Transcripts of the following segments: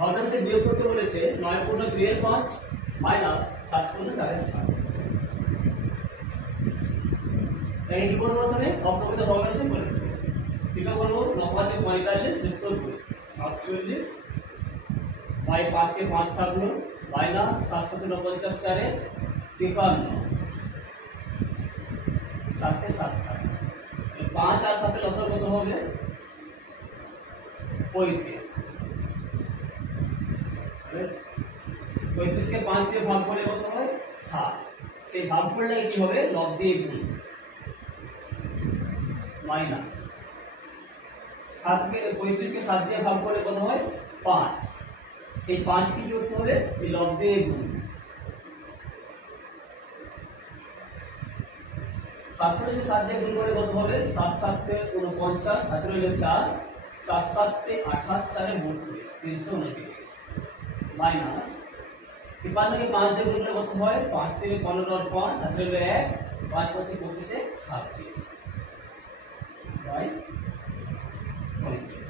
ভগ্নাংশে বিয়োগ করতে বলেছে 9 পূর্ণ 2 এর 5 মাইনাস 7 পূর্ণ 4 এর 7। তাই কি করব প্রথমে অপ্রকৃত ভগ্নাংশে বলে দেব। ঠিক আছে, বলবো 9 5 এ 45 যুক্ত 2 47 বাই 5 के 5 থাকলো মাইনাস 7 7 49 4 এ 53 7 के 7 থাকলো 5 আর 7 এর লসাগু কত হবে 35। 35 के 5 দিয়ে ভাগ করলে কত হয় 7। সেই ভাগ করলে কি হবে লব দিয়ে গুণ মাইনাস 7 के 35 के 7 দিয়ে ভাগ করলে কত হয় 5। সেই 5 কি করতে হবে এই লব দিয়ে গুণ 47 से 7 দিয়ে গুণ করলে কত হবে 7 7 তে 49 7 হলো 4 4 7 তে 28 4 এ 32 329 माइनस 53 के 5 দিয়ে গুণ করলে কত হয় 5 থেকে 15 और 5 7 হলো 1 5 5 25 से 26 বাই 29।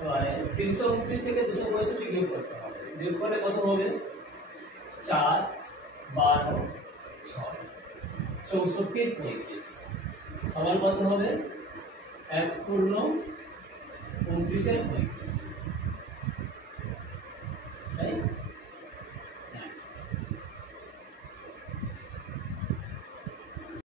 এবারে 329 থেকে 262 বিয়োগ করতে হবে। বিয়োগ করলে কত হবে 4 12 6 64 35 সমান কত হবে 1 পূর্ণ 29 এর 35।